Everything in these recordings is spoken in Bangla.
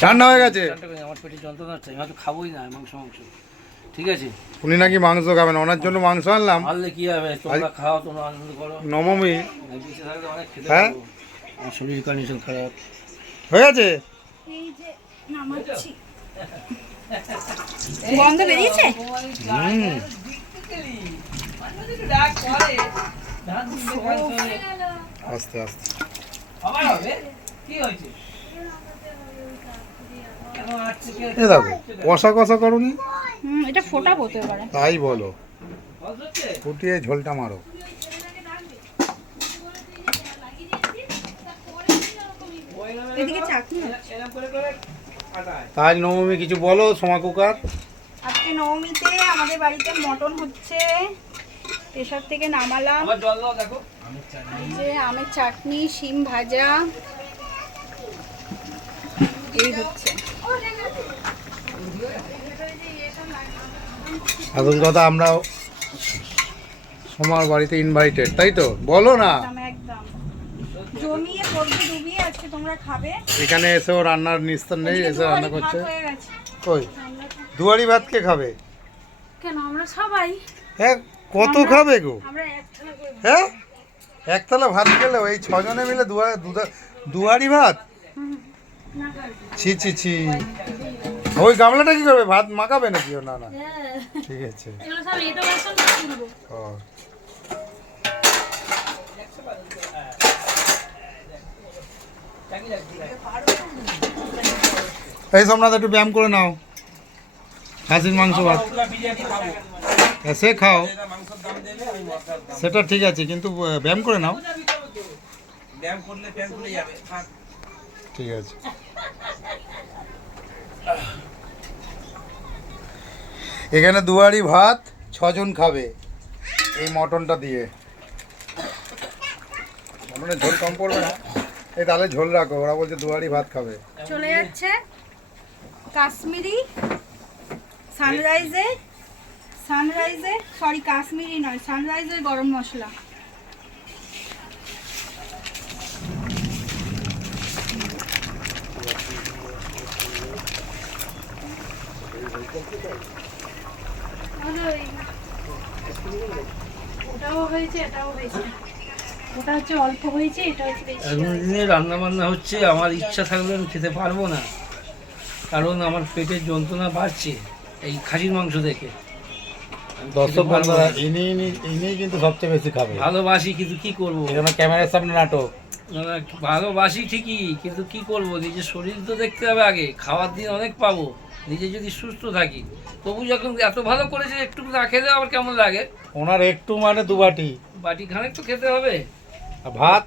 ঠান্ডা হয়ে গেছে? আমার পেটে যন্ত্রণা হচ্ছে আমি হয়তো খাবোই না মাংস মাংস। ঠিক আছে? উনি নাকি মাংস খাবেন ওনার জন্য মাংস আনলাম। মারলে কি হবে? তোমরা খাও তোমরা আনন্দ করো। নবমী। আমি বেঁচে থাকলে অনেক খেতে হ্যাঁ? আমার শরীর কন্ডিশন খারাপ। হয়ে গেছে এই যে নামাচ্ছি। গন্ধ বেরিয়েছে? হুম। আস্তে আস্তে। এ দেখো কষা কষা করুনি? এটা ফোটা হতে পারে তাই বলো। ফুটিয়ে ঝোলটা মারো। এদিকে চাটনি। তাই নবমী কিছু বলো সোমা কুকার? আজকে নবমীতে আমাদের বাড়িতে মটন হচ্ছে। প্রেশার থেকে নামালাম। আমার জল দাও দেখো। যে আমের চাটনি শিম ভাজা। এই হচ্ছে। এখন কথা আমরা সোমার বাড়িতে ইনভাইটেড তাই তো? বলো না। এখানে এসেও রান্নার নিস্তার নেই এসে রান্না করছে। কই? দুয়ারি ভাত কে খাবে? কেন আমরা সবাই। হ্যাঁ কত খাবে গো? হ্যাঁ? একতলা ভাত খেলে এই ছজনে মিলে দুয়ারি ভাত। ছি ছি ছি। ওই গামলাটা কি করবে? ভাত মাখাবে নাকি? ও, না না। ঠিক আছে। ও। এই সোমনাথ, একটু ব্যায়াম করে নাও। খাসির মাংস ভাত। সে খাও। সেটা ঠিক আছে, কিন্তু ব্যায়াম করে নাও। ব্যায়াম করলে ব্যায়াম করে যাবে। ঠিক আছে। এখানে দুয়ারি ভাত, ছজন খাবে এই মটনটা দিয়ে। মটনের ঝোল কম পড়বে না। এই তাহলে ঝোল রাখো, ওরা বলছে দুয়ারি ভাত খাবে। চলে যাচ্ছে কাশ্মীরি সানরাইজে সানরাইজে সরি কাশ্মীরি নয় সানরাইজের গরম মশলা। হয়েছে এটাও হয়েছে। ওটা হচ্ছে অল্প হয়েছে এটা হচ্ছে এখন দিনে রান্না বান্না হচ্ছে আমার ইচ্ছা থাকলে আমি খেতে পারব না। কারণ আমার পেটের যন্ত্রণা বাড়ছে এই খাসির মাংস দেখে। দর্শক বন্ধুরা ইনি ইনি ইনি কিন্তু সবচেয়ে বেশি খাবে। ভালোবাসি কিন্তু কি করব? এখানে ক্যামেরার সামনে নাটক। ভালোবাসি ঠিকই কিন্তু কি করব? নিজের শরীর তো দেখতে হবে আগে। খাওয়ার দিন অনেক পাবো। নিজে যদি সুস্থ থাকি তবু যখন এত ভালো করেছে একটু না খেলে আবার কেমন লাগে? ওনার একটু মানে দু বাটি। বাটি খানেক তো খেতে হবে। আর ভাত?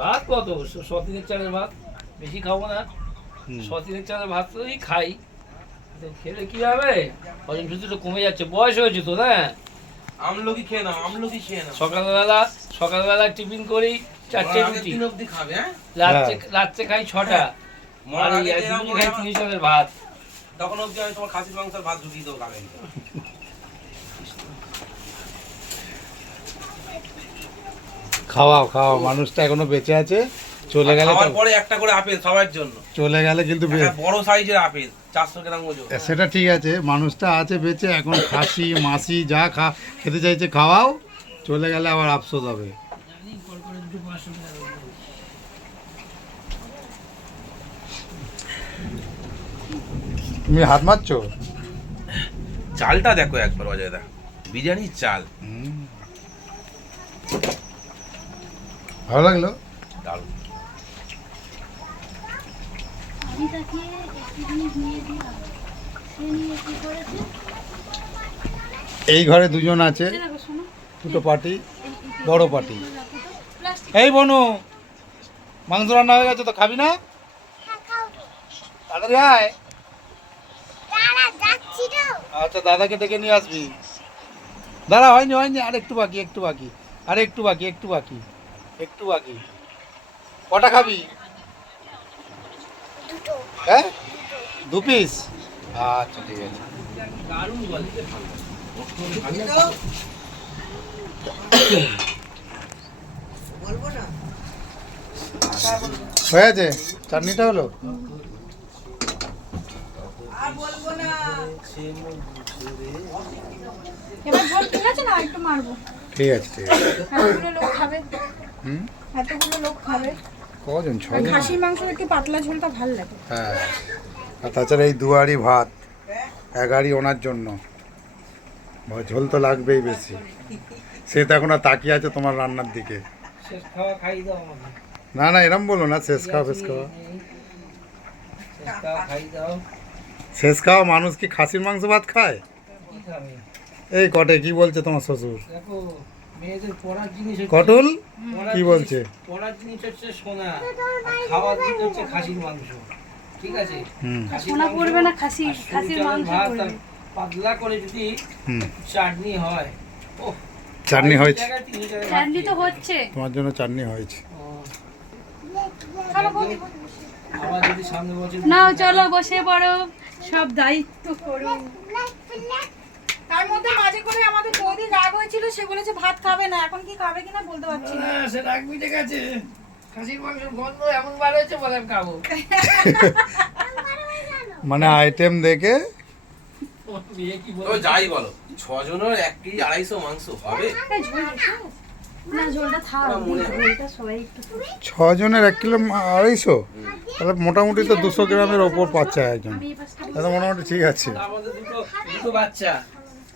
ভাত কত? শ চালের ভাত? বেশি খাব না। হুম। শ তিনের চালের ভাত তোই খাই। খেলে কি হবে? হজম শক্তি তো কমে যাচ্ছে। বয়স হয়েছে তো না? আমলকি খেয়ে নাও আমলকি খেয়ে নাও। সকালবেলা সকালবেলা টিফিন করি চারটে রুটি। অবধি খাবে হ্যাঁ? রাত্রে রাত্রে খাই ছটা। মরার আর খাই তিরিশ ভাত। তখন অবধি আমি তোমার খাসির মাংসের ভাত ঢুকিয়ে দেবো খাবে খাওয়াও খাওয়াও মানুষটা এখনও বেঁচে আছে চলে গেলে খাওয়ার পরে একটা করে আপেল সবার জন্য। চলে গেলে কিন্তু বড় সাইজের আপেল চারশো গ্রাম ওজন। সেটা ঠিক আছে মানুষটা আছে বেঁচে এখন খাসি মাসি যা খা খেতে চাইছে খাওয়াও চলে গেলে আবার আফসোস হবে। তুমি হাত মারছো? চালটা দেখো একবার অজয় দা। বিরিয়ানির চাল। হুম। ভালো লাগল? দারুণ। এই ঘরে দুজন আছে। দুটো পার্টি বড় পার্টি এই বনু মাংস রান্না হয়ে গেছে তো খাবি না? তাড়াতাড়ি আয়। আচ্ছা দাদাকে ডেকে নিয়ে আসবি। দাঁড়া হয়নি হয়নি আর একটু বাকি একটু বাকি আর একটু বাকি একটু বাকি একটু বাকি। কটা খাবি? হ্যাঁ? দু পিস আচ্ছা ঠিক আছে। হয়েছে চাটনিটা হলো? এবার ঝোল ঠিক আছে না? একটু মারবো। ঠিক আছে ঠিক আছে। এতগুলো লোক খাবে? হুম? এতগুলো লোক খাবে? কজন? ছজন? খাসির মাংস একটু পাতলা ঝোলটা ভালো লাগে। হ্যাঁ। আর তাছাড়া এই দুয়ারি ভাত এগারি ওনার জন্য। ঝোল তো লাগবেই বেশি। সে তো এখন আর তাকিয়ে আছে তোমার রান্নার দিকে। শেষ খাওয়া খাইয়ে দাও আমাকে। না না এরম বলো না শেষ খাওয়া শেষ খাওয়া। খাইয়ে দাও। শেষ খাওয়া মানুষ কি খাসির মাংস ভাত খায়? এই কটে কি বলছে তোমার শ্বশুর? দেখো মেয়েদের পড়ার জিনিস হচ্ছে- কি বলছে? পড়ার জিনিস হচ্ছে সোনা। খাওয়ার জিনিস হচ্ছে খাসির মাংস। ঠিক আছে? হুম। সোনা পড়বে না খাসি খাসির মাংস পড়বে। পাতলা করে যদি চাটনি হয় হয়েছে। চাটনি তো হচ্ছে। তোমার জন্য চাটনি হয়েছে। নাও চলো বসে পড়ো। সব দায়িত্ব করো তার মধ্যে মাঝে করে আমাদের বৌদি রাগ হয়েছিল সে বলেছে ভাত খাবে না এখন কি খাবে কিনা বলতে পারছি না। হ্যাঁ, সে রাগ মিটে গেছে। খাসির মাংসের গন্ধ এমন বার হয়েছে বলে আমি খাব। মানে আইটেম দেখে যাই বলো ছজনের এক কেজি আড়াইশো মাংস হবে। ছজনের এক কিলো আড়াইশো? তাহলে মোটামুটি তো দুশো গ্রামের ওপর পাচ্ছে একজন। তাহলে মোটামুটি ঠিক আছে। দুটো দুটো বাচ্চা।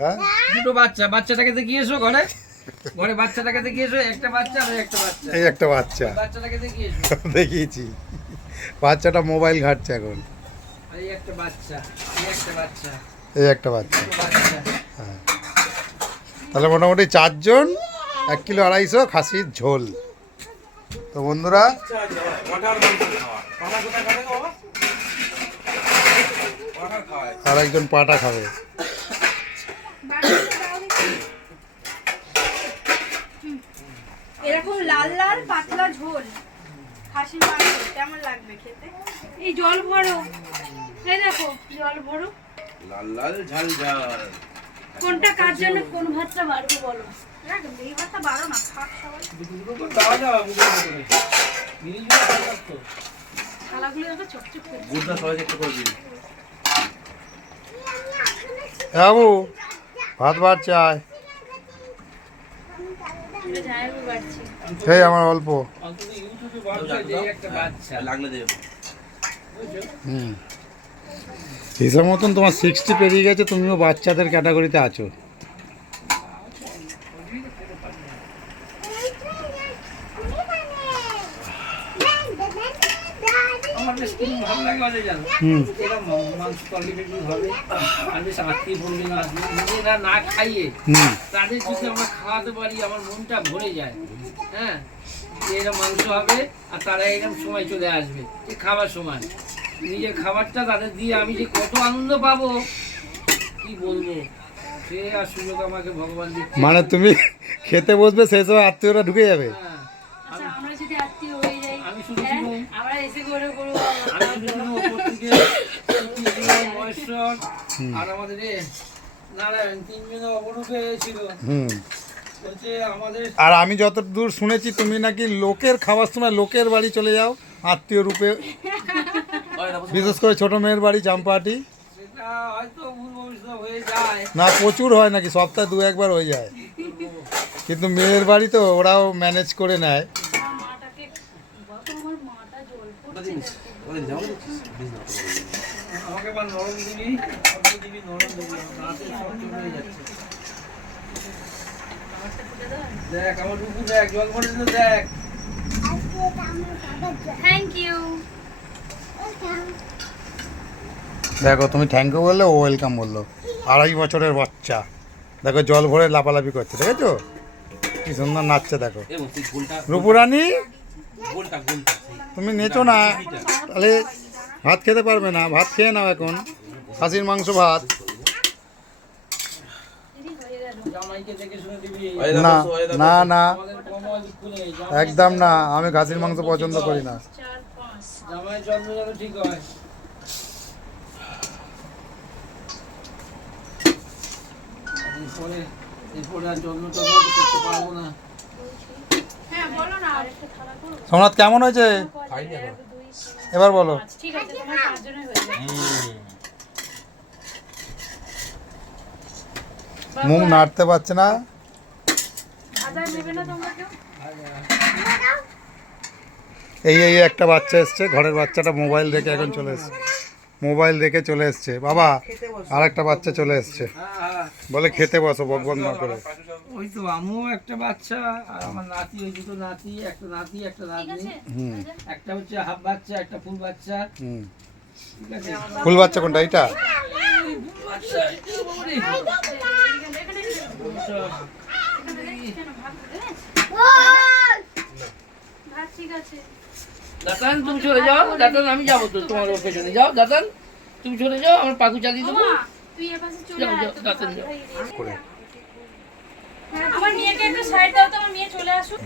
হ্যাঁ? দুটো বাচ্চা। বাচ্চাটাকে দেখিয়েছো ঘরে। ঘরে বাচ্চাটাকে দেখিয়েছো একটা বাচ্চা আর একটা বাচ্চা। এই একটা বাচ্চা। বাচ্চাটাকে দেখিয়েছো দেখিয়েছি। বাচ্চাটা মোবাইল ঘাটছে এখন। এই একটা বাচ্চা এই একটা বাচ্চা। এই একটা বাচ্চা। বাচ্চা। তাহলে মোটামুটি চারজন? এক কিলো আড়াইশো খাসির ঝোল। তো বন্ধুরা আর একজন পাটা খাবে। এরকম লাল লাল পাতলা ঝোল। খাসির মাংস কেমন লাগবে খেতে? এই জল ভরো। এই দেখো জল ভরো। লাল লাল ঝাল ঝাল। কোনটা কার জন্য কোন ভাতটা বাড়বো বলো? বাবু, ভাত ভাত চাই। আমার অল্প। হিসাব মতন তোমার সিক্সটি পেরিয়ে গেছে, তুমিও বাচ্চাদের ক্যাটাগরিতে আছো। আমার বেশ খুব ভালো লাগে মানে জানো। হুম। মাংস তরকারি হবে। আর বেশ আত্মীয় আসবে নিজেরা না খাইয়ে তাদের যদি আমরা খাওয়াতে পারি আমার মনটা ভরে যায়। হ্যাঁ? মাংস হবে আর তারা এরকম সময় চলে আসবে। যে খাবার সময়। নিজের খাবারটা তাদের দিয়ে আমি যে কত আনন্দ পাবো কি বলব? সে আর সুযোগ আমাকে ভগবান দিচ্ছে। মানে তুমি খেতে বসবে সেই সময় আত্মীয়রা ঢুকে যাবে। হ্যাঁ। আচ্ছা আমরা যদি আত্মীয় হয়ে যাই আমি শুধু হ্যাঁ, শুধু আমরা এসে করে করব আমি শুধু শুধু ওপর থেকে আর আমাদের নারায়ণ তিনজনে অপরূপে ছিল হুম। আর আমি যতদূর শুনেছি তুমি নাকি লোকের খাওয়ার সময় লোকের বাড়ি চলে যাও আত্মীয় রূপে। বিশেষ করে ছোট মেয়ের বাড়ি জামপাহাটি। না প্রচুর হয় নাকি সপ্তাহে দু একবার হয়ে যায়। কিন্তু মেয়ের বাড়ি তো ওরাও ম্যানেজ করে নেয়। জল পড়ছে নরম দিবি দিবি নরম দিবি আমার দাঁতে সব যাচ্ছে। দেখ আমার রুকু দেখ জল ভরে দিল দেখ থ্যাংক ইউ দেখো তুমি থ্যাংক ইউ বললে ও ওয়েলকাম বলল। আড়াই বছরের বাচ্চা। দেখো জল ভরে লাফালাফি করছে দেখেছ? কি সুন্দর নাচছে দেখো। রূপুরানি তুমি নেচো না। তাহলে ভাত খেতে পারবে না ভাত খেয়ে নাও এখন। খাসির মাংস ভাত। না না না একদম না আমি খাসির মাংস পছন্দ করি না। সোমনাথ কেমন হয়েছে? এবার বলো। ঠিক আছে তোমার মুখ নাড়তে পারছে না। এই এই একটা বাচ্চা এসছে ঘরের বাচ্চাটা মোবাইল দেখে এখন চলে এসছে। মোবাইল দেখে চলে এসছে। বাবা আর একটা বাচ্চা চলে এসছে। হ্যাঁ হ্যাঁ। বলে খেতে বসো বক বক না করে। ওই তো আমিও একটা বাচ্চা আর আমার নাতি ওই দুটো নাতি একটা নাতি একটা নাতি হুম। একটা হচ্ছে হাফ বাচ্চা একটা ফুল বাচ্চা। হুম। ঠিক আছে? ফুল বাচ্চা কোনটা এইটা? ফুল বাচ্চা এই বাবারে। আচ্ছা, ভাত ঠিক আছে দাতান তুমি চলে যাও। দাতান আমি যাব তো তোমার ওর পেছনে। যাও দাতান তুমি চলে যাও আমার পাখু চালিয়ে দেবো। মা তুই এর পাশে চলে যাও, যাও, তোকে যাও। করে। আমার মেয়েকে একটু সাইড দাও তো আমার মেয়ে চলে আসুক।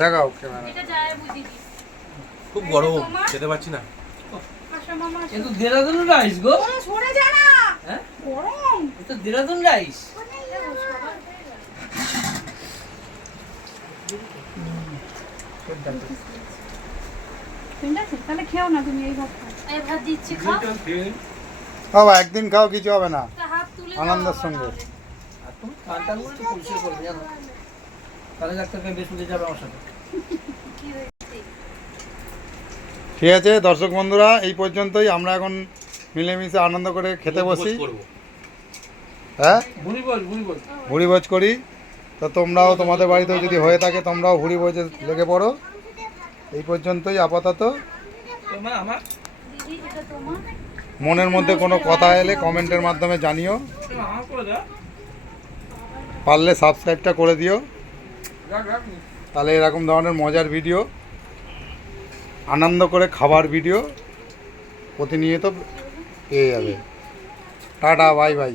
দেখাও ক্যামেরা। এটা যায় বুঝি খুব গরম খেতে পাচ্ছি না। আশা মামা এ তো দেরাদুন রাইস গো। ওরে সরে যা না। হ্যাঁ? গরম। এ তো দেরাদুন রাইস ঠিক আছে তাহলে খেও না তুমি এই ভাত খাও এই ভাত দিচ্ছি খাও। বাবা একদিন খাও কিছু হবে না। তা হাত তুলে আনন্দের সঙ্গে। ঠিক আছে দর্শক বন্ধুরা এই পর্যন্তই। আমরা এখন মিলেমিশে আনন্দ করে খেতে বসি। হ্যাঁ? ভুড়ি বল ভুড়ি বল। ভুড়ি ভোজ করি। তো তোমরাও তোমাদের বাড়িতেও যদি হয়ে থাকে, তোমরাও ভুড়ি ভোজে লেগে পড়ো। এই পর্যন্তই আপাতত। মনের মধ্যে কোনো কথা এলে কমেন্টের মাধ্যমে জানিও। পারলে সাবস্ক্রাইবটা করে দিও। তাহলে এরকম ধরনের মজার ভিডিও, আনন্দ করে খাবার ভিডিও প্রতিনিয়ত পেয়ে যাবে। Ta ta, bye bye.